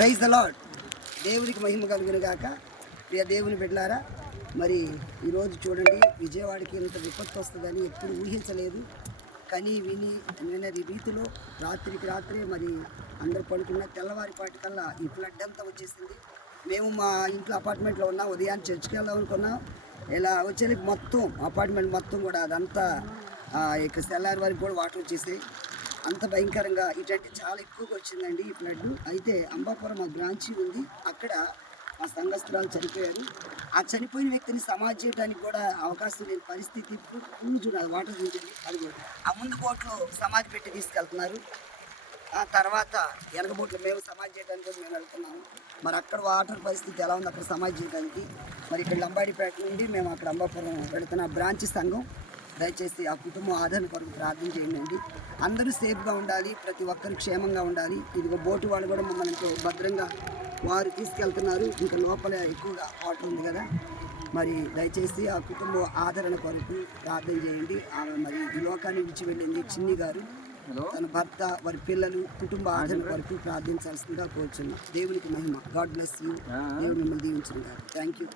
Praise the lord దేవుడికి మహిమ కలుగును గాక. ప్రియ దేవుని బిడ్డలారా మరి ఈరోజు చూడండి విజయవాడకి ఇంత విపత్తు వస్తుందని ఎప్పుడు ఊహించలేదు. కానీ విని వినది రీతిలో రాత్రికి రాత్రే మరి అందరు పడుకున్న తెల్లవారిపాటికల్లా ఈ ఫ్లడ్ అంతా వచ్చేసింది. మేము మా ఇంట్లో అపార్ట్మెంట్లో ఉన్నాం ఉదయాన్ని చర్చికి వెళ్దాం అనుకున్నాం. ఇలా వచ్చే మొత్తం అపార్ట్మెంట్ మొత్తం కూడా అదంతా ఇక సెల్లారి వరకు కూడా వాటర్ వచ్చేసాయి. అంత భయంకరంగా ఇటువంటి చాలా ఎక్కువగా వచ్చిందండి ఈ ఫ్లడ్ అయితే అంబాపురం మా బ్రాంచి ఉంది. అక్కడ మా సంఘస్థురాలు చనిపోయారు. ఆ చనిపోయిన వ్యక్తిని సమాజ్ చేయడానికి కూడా అవకాశం లేని పరిస్థితి. ఫుల్ చూడాలి వాటర్ ఉంటుంది అది కూడా. ఆ ముందు బోట్లో సమాధి పెట్టి తీసుకెళ్తున్నారు. ఆ తర్వాత ఎనగబోట్లు మేము సమాజ్ చేయడానికి కూడా మేము వెళ్తున్నాము. మరి అక్కడ వాటర్ పరిస్థితి ఎలా ఉంది? అక్కడ సమాజ్ చేయడానికి. మరి ఇక్కడ లంబాడిపేట నుండి మేము అక్కడ అంబాపురం వెళుతున్న బ్రాంచ్ సంఘం. దయచేసి ఆ కుటుంబం ఆదరణ కొరకు ప్రార్థన చేయండి. అందరూ సేఫ్గా ఉండాలి ప్రతి ఒక్కరు క్షేమంగా ఉండాలి. ఇదిగో బోటు వాళ్ళు కూడా మమ్మల్ని భద్రంగా వారు తీసుకెళ్తున్నారు. ఇంకా లోపల ఎక్కువగా వాటర్ ఉంది కదా. మరి దయచేసి ఆ కుటుంబం ఆదరణ కొరకు ప్రార్థన చేయండి. ఆమె మరి ఈ లోకాన్ని విడిచి వెళ్ళింది చిన్ని గారు. తన భర్త వారి పిల్లలు కుటుంబ ఆదరణ కొరకు ప్రార్థించాల్సిందిగా కోరుచున్నాం. దేవునికి మహిమ. God bless you. దేవుడు మిమ్మల్ని దీవించిన గారు. Thank you.